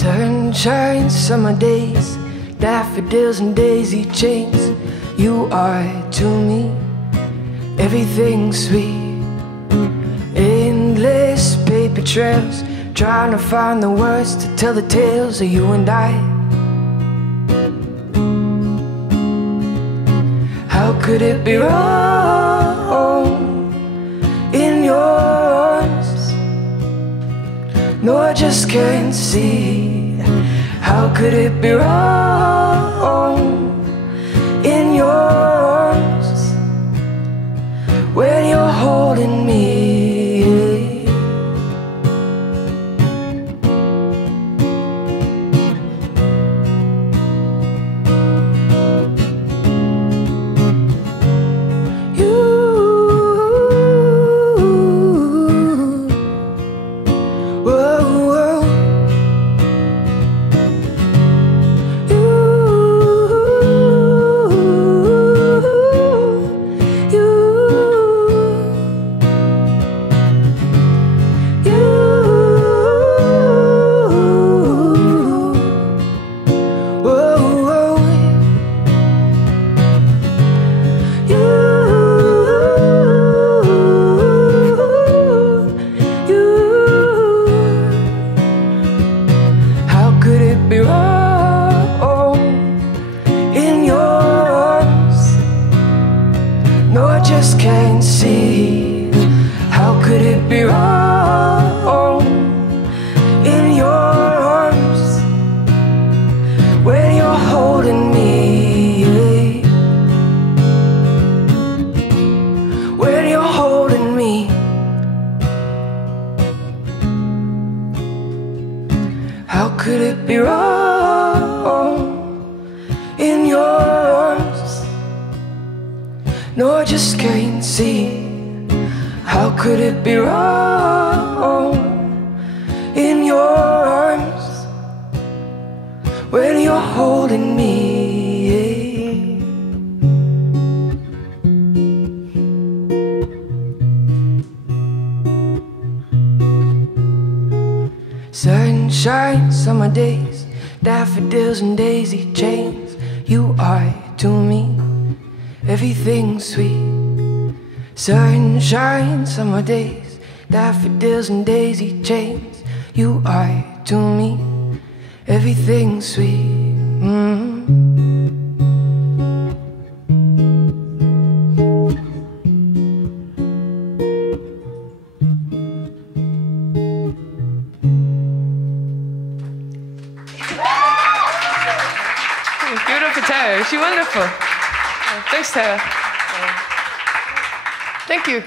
Sunshine, summer days, daffodils and daisy chains. You are to me everything sweet. Endless paper trails, trying to find the words to tell the tales of you and I. How could it be wrong in your arms? No, I just can't see. How could it be wrong in your arms when you're holding me? Be wrong in your arms. No, I just can't see. How could it be wrong in your arms when you're holding me? When you're holding me. How could it be wrong in your arms? No, I just can't see. How could it be wrong in your arms when you're holding me? Sunshine, summer days, daffodils and daisy chains. You are to me everything sweet. Sunshine, summer days, daffodils and daisy chains. You are to me everything sweet. Beautiful, Tara. She's wonderful. Thanks, Tara. Thank you.